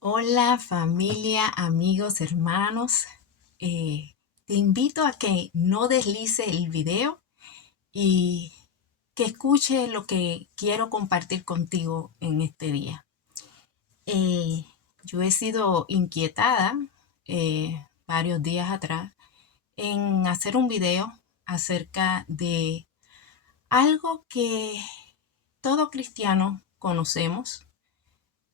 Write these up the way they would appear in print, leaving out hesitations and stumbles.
Hola familia, amigos, hermanos. Eh, Te invito a que no deslice el video y que escuche lo que quiero compartir contigo en este día. Eh, yo he sido inquietada varios días atrás en hacer un video acerca de algo que todo cristiano conocemos,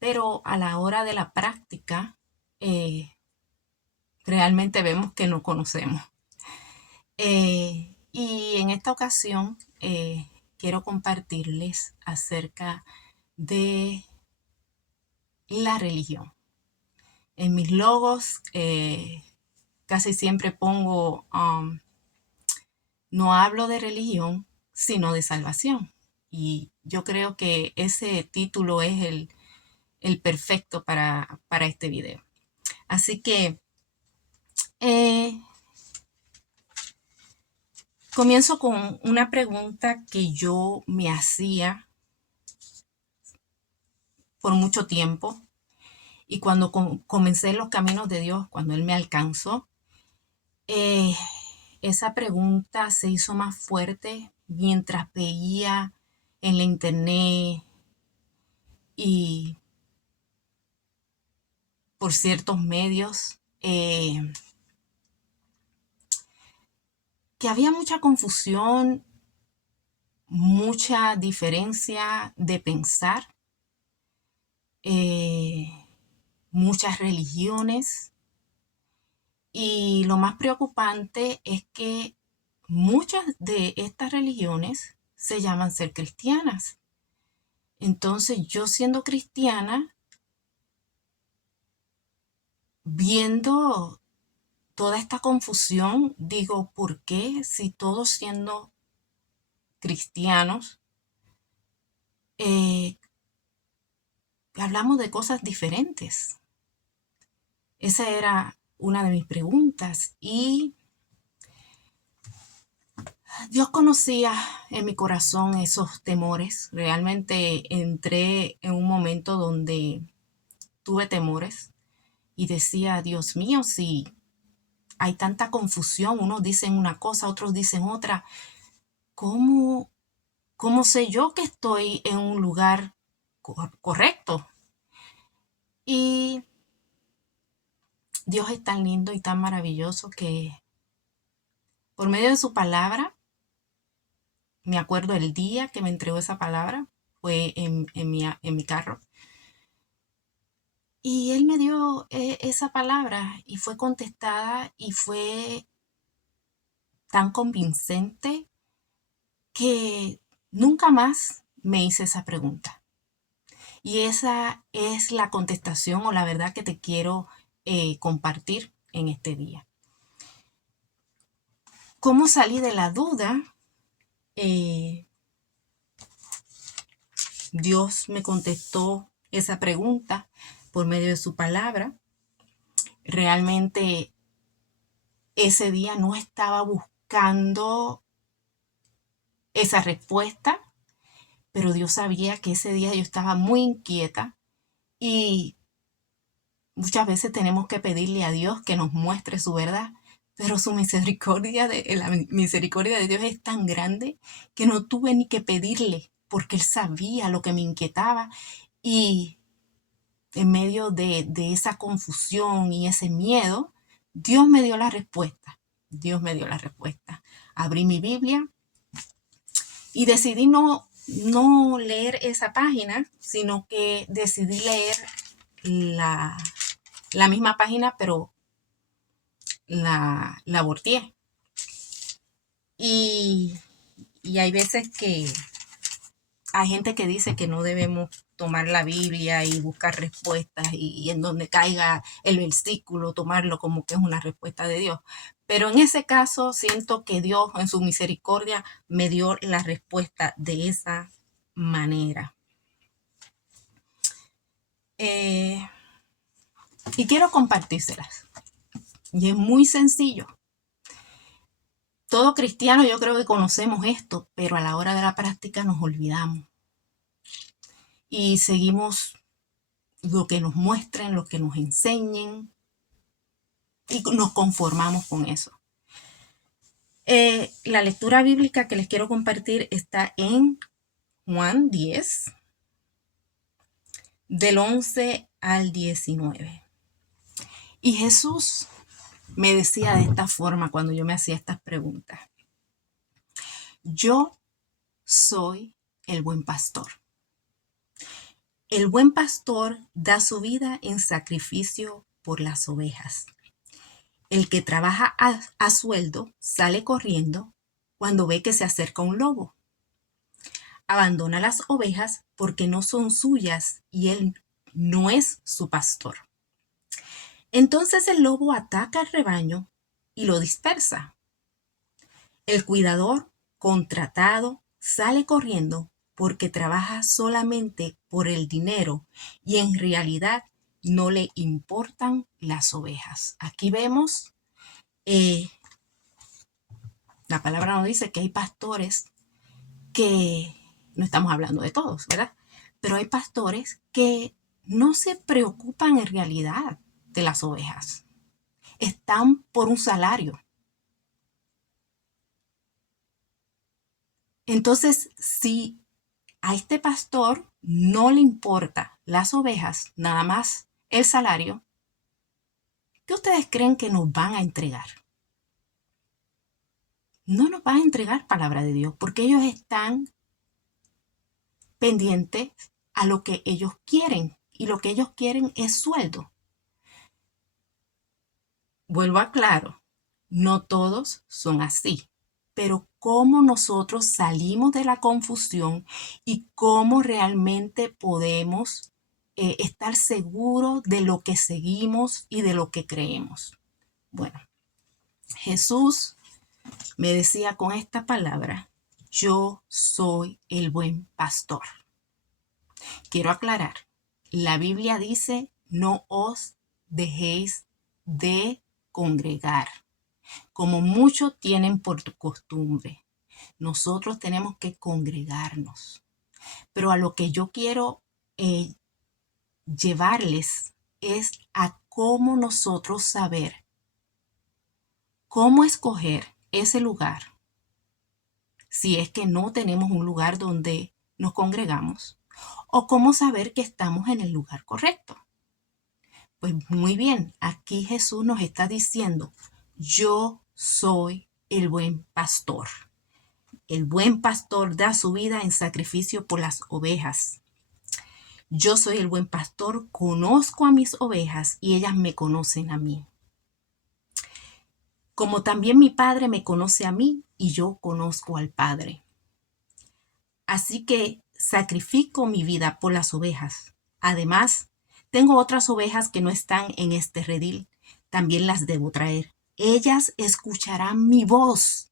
pero a la hora de la práctica, eh, realmente vemos que no conocemos. Y en esta ocasión quiero compartirles acerca de la religión. En mis logos casi siempre pongo, no hablo de religión, sino de salvación. Y yo creo que ese título es el perfecto para este video. Así que eh, comienzo con una pregunta que yo me hacía por mucho tiempo y cuando comencé los caminos de Dios, cuando Él me alcanzó, eh, esa pregunta se hizo más fuerte mientras veía en la internet y por ciertos medios que había mucha confusión, mucha diferencia de pensar, eh, muchas religiones. Y lo más preocupante es que muchas de estas religiones se llaman ser cristianas. Entonces yo siendo cristiana, viendo toda esta confusión, digo, ¿por qué si todos siendo cristianos eh, hablamos de cosas diferentes? Esa era una de mis preguntas y Dios conocía en mi corazón esos temores. Realmente entré en un momento donde tuve temores y decía, Dios mío, si hay tanta confusión, unos dicen una cosa, otros dicen otra, ¿cómo, cómo sé yo que estoy en un lugar correcto? Y Dios es tan lindo y tan maravilloso que por medio de su palabra, me acuerdo el día que me entregó esa palabra, fue en mi carro. Y él me dio esa palabra y fue contestada y fue tan convincente que nunca más me hice esa pregunta. Y esa es la contestación o la verdad que te quiero compartir en este día. ¿Cómo salí de la duda? Eh, Dios me contestó esa pregunta por medio de su palabra. Realmente ese día no estaba buscando esa respuesta, pero Dios sabía que ese día yo estaba muy inquieta y muchas veces tenemos que pedirle a Dios que nos muestre su verdad, pero la misericordia de Dios es tan grande que no tuve ni que pedirle porque Él sabía lo que me inquietaba y en medio de esa confusión y ese miedo, Dios me dio la respuesta. Dios me dio la respuesta. Abrí mi Biblia y decidí no leer esa página, sino que decidí leer la, la misma página, pero la volteé. Y, y hay veces que hay gente que dice que no debemos tomar la Biblia y buscar respuestas y en donde caiga el versículo, tomarlo como que es una respuesta de Dios. Pero en ese caso siento que Dios en su misericordia me dio la respuesta de esa manera. Eh, y quiero compartírselas. Y es muy sencillo. Todo cristiano yo creo que conocemos esto, pero a la hora de la práctica nos olvidamos. Y seguimos lo que nos muestren, lo que nos enseñen, y nos conformamos con eso. La lectura bíblica que les quiero compartir está en Juan 10, del 11 al 19. Y Jesús me decía de esta forma cuando yo me hacía estas preguntas: yo soy el buen pastor. El buen pastor da su vida en sacrificio por las ovejas. El que trabaja a sueldo sale corriendo cuando ve que se acerca un lobo. Abandona las ovejas porque no son suyas y él no es su pastor. Entonces el lobo ataca al rebaño y lo dispersa. El cuidador contratado sale corriendo porque trabaja solamente por el dinero y en realidad no le importan las ovejas. Aquí vemos, la palabra nos dice que hay pastores que, no estamos hablando de todos, ¿verdad? Pero hay pastores que no se preocupan en realidad de las ovejas. Están por un salario. Entonces, si a este pastor no le importa las ovejas, nada más el salario, ¿qué ustedes creen que nos van a entregar? No nos van a entregar palabra de Dios porque ellos están pendientes a lo que ellos quieren y lo que ellos quieren es sueldo. Vuelvo a claro, no todos son así, pero cómo nosotros salimos de la confusión y cómo realmente podemos estar seguros de lo que seguimos y de lo que creemos. Bueno, Jesús me decía con esta palabra: yo soy el buen pastor. Quiero aclarar, la Biblia dice: no os dejéis de congregar, como muchos tienen por costumbre. Nosotros tenemos que congregarnos. Pero a lo que yo quiero llevarles es a cómo nosotros saber cómo escoger ese lugar si es que no tenemos un lugar donde nos congregamos, o cómo saber que estamos en el lugar correcto. Pues muy bien, aquí Jesús nos está diciendo: yo soy el buen pastor. El buen pastor da su vida en sacrificio por las ovejas. Yo soy el buen pastor, conozco a mis ovejas y ellas me conocen a mí. Como también mi Padre me conoce a mí y yo conozco al Padre. Así que sacrifico mi vida por las ovejas. Además, tengo otras ovejas que no están en este redil. También las debo traer. Ellas escucharán mi voz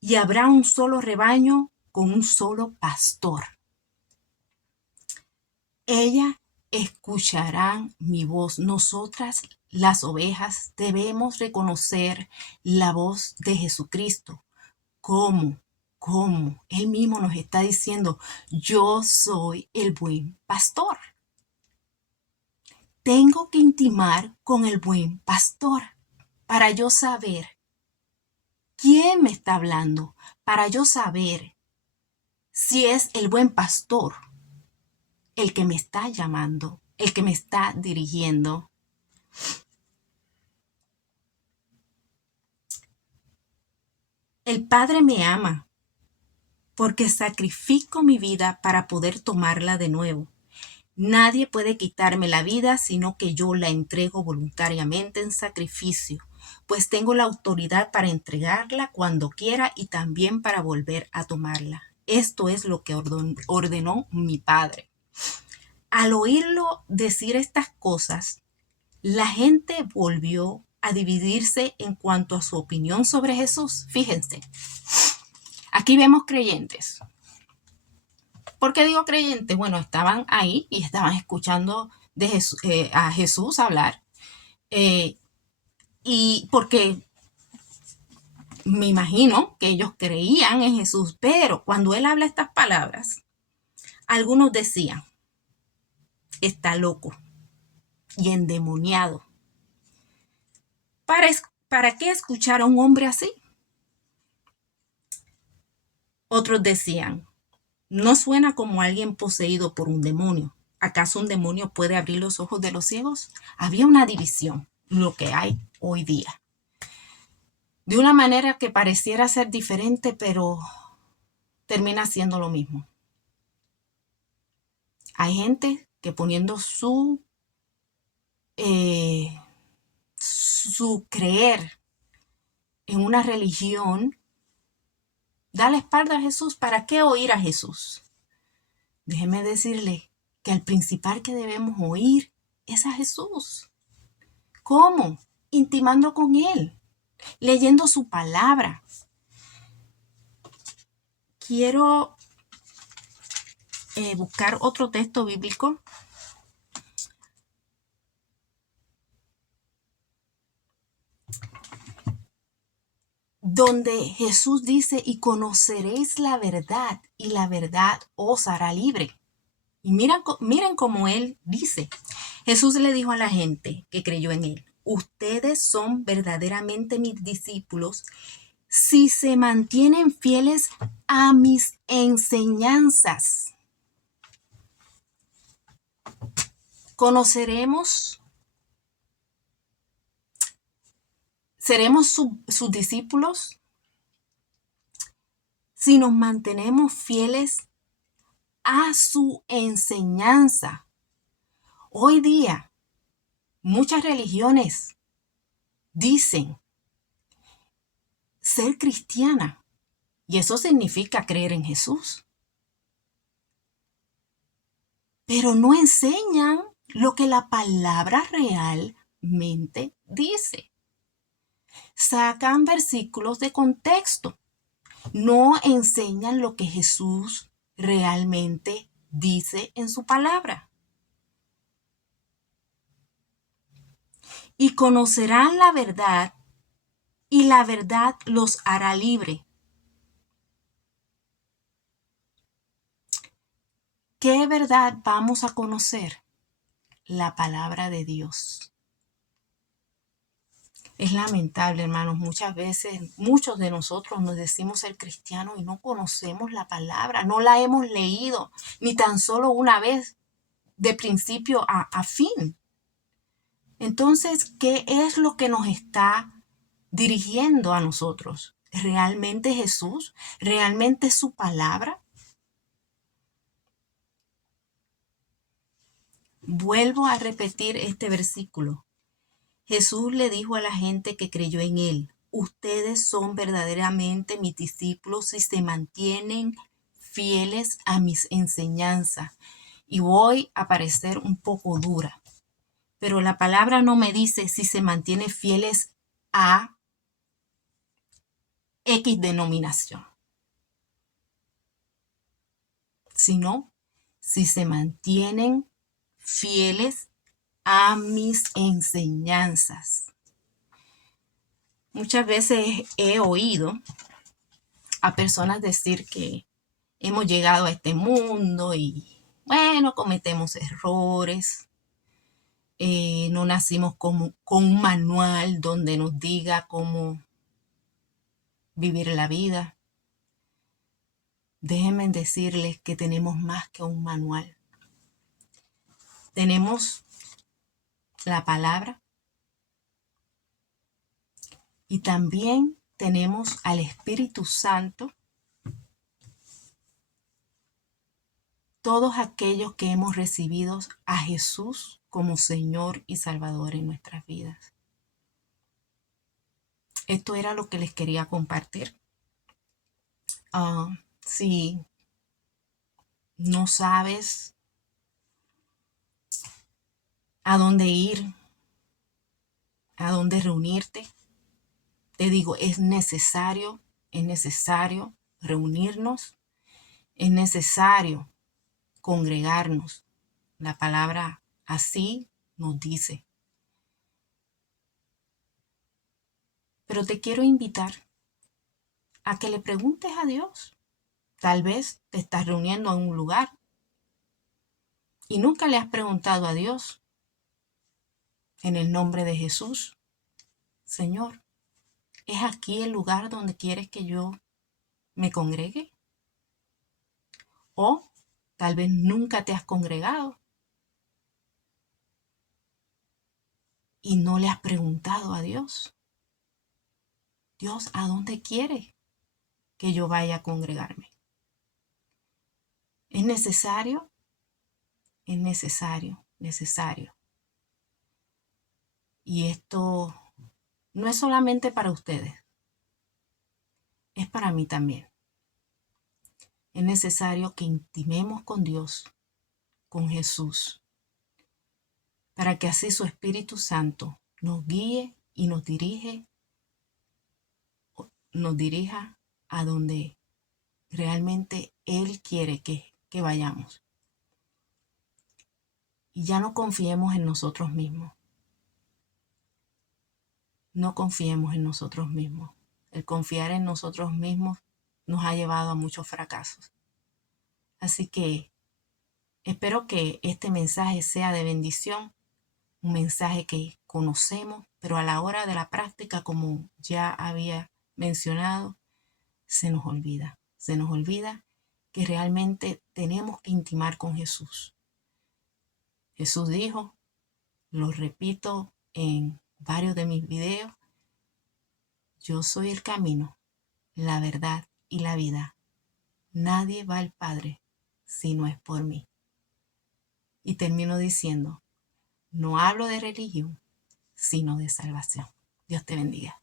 y habrá un solo rebaño con un solo pastor. Ellas escucharán mi voz. Nosotras, las ovejas, debemos reconocer la voz de Jesucristo. ¿Cómo? ¿Cómo? Él mismo nos está diciendo: yo soy el buen pastor. Tengo que intimar con el buen pastor para yo saber quién me está hablando, para yo saber si es el buen pastor el que me está llamando, el que me está dirigiendo. El Padre me ama porque sacrifico mi vida para poder tomarla de nuevo. Nadie puede quitarme la vida, sino que yo la entrego voluntariamente en sacrificio, pues tengo la autoridad para entregarla cuando quiera y también para volver a tomarla. Esto es lo que ordenó mi Padre. Al oírlo decir estas cosas, la gente volvió a dividirse en cuanto a su opinión sobre Jesús. Fíjense, aquí vemos creyentes. ¿Por qué digo creyentes? Bueno, estaban ahí y estaban escuchando a Jesús hablar. Y porque me imagino que ellos creían en Jesús, pero cuando él habla estas palabras, algunos decían: está loco y endemoniado. ¿Para qué escuchar a un hombre así? Otros decían, no suena como alguien poseído por un demonio. ¿Acaso un demonio puede abrir los ojos de los ciegos? Había una división, lo que hay hoy día. De una manera que pareciera ser diferente, pero termina siendo lo mismo. Hay gente que poniendo su creer en una religión, da la espalda a Jesús. ¿Para qué oír a Jesús? Déjeme decirle que el principal que debemos oír es a Jesús. ¿Cómo? Intimando con Él, leyendo su palabra. Quiero buscar otro texto bíblico donde Jesús dice, y conoceréis la verdad, y la verdad os hará libre. Y miren cómo Él dice. Jesús le dijo a la gente que creyó en Él, ustedes son verdaderamente mis discípulos si se mantienen fieles a mis enseñanzas. Seremos sus discípulos si nos mantenemos fieles a su enseñanza. Hoy día, muchas religiones dicen ser cristiana y eso significa creer en Jesús. Pero no enseñan lo que la palabra realmente dice. Sacan versículos de contexto. No enseñan lo que Jesús realmente dice en su palabra. Y conocerán la verdad, y la verdad los hará libre. ¿Qué verdad vamos a conocer? La palabra de Dios. Es lamentable, hermanos, muchas veces muchos de nosotros nos decimos ser cristianos y no conocemos la palabra, no la hemos leído ni tan solo una vez de principio a fin. Entonces, ¿qué es lo que nos está dirigiendo a nosotros? ¿Realmente Jesús? ¿Realmente su palabra? Vuelvo a repetir este versículo. Jesús le dijo a la gente que creyó en Él, ustedes son verdaderamente mis discípulos si se mantienen fieles a mis enseñanzas. Y voy a parecer un poco dura, pero la palabra no me dice si se mantiene fieles a X denominación, sino si se mantienen fieles a mis enseñanzas. Muchas veces he oído a personas decir que hemos llegado a este mundo y, bueno, cometemos errores. No nacimos con un manual donde nos diga cómo vivir la vida. Déjenme decirles que tenemos más que un manual. Tenemos la palabra y también tenemos al Espíritu Santo, todos aquellos que hemos recibido a Jesús como Señor y Salvador en nuestras vidas. Esto era lo que les quería compartir. Si no sabes a dónde ir, a dónde reunirte, te digo, es necesario reunirnos, es necesario congregarnos. La palabra así nos dice. Pero te quiero invitar a que le preguntes a Dios. Tal vez te estás reuniendo en un lugar Y nunca le has preguntado a Dios, en el nombre de Jesús, Señor, ¿es aquí el lugar donde quieres que yo me congregue? O tal vez nunca te has congregado y no le has preguntado a Dios, Dios, ¿a dónde quieres que yo vaya a congregarme? Es necesario, necesario. Y esto no es solamente para ustedes, es para mí también. Es necesario que intimemos con Dios, con Jesús, para que así su Espíritu Santo nos guíe y nos dirija a donde realmente Él quiere que vayamos. Y ya no confiemos en nosotros mismos. No confiemos en nosotros mismos. El confiar en nosotros mismos nos ha llevado a muchos fracasos. Así que espero que este mensaje sea de bendición, un mensaje que conocemos, pero a la hora de la práctica, como ya había mencionado, se nos olvida. Se nos olvida que realmente tenemos que intimar con Jesús. Jesús dijo, lo repito en varios de mis videos, yo soy el camino, la verdad y la vida. Nadie va al Padre si no es por mí. Y termino diciendo, no hablo de religión, sino de salvación. Dios te bendiga.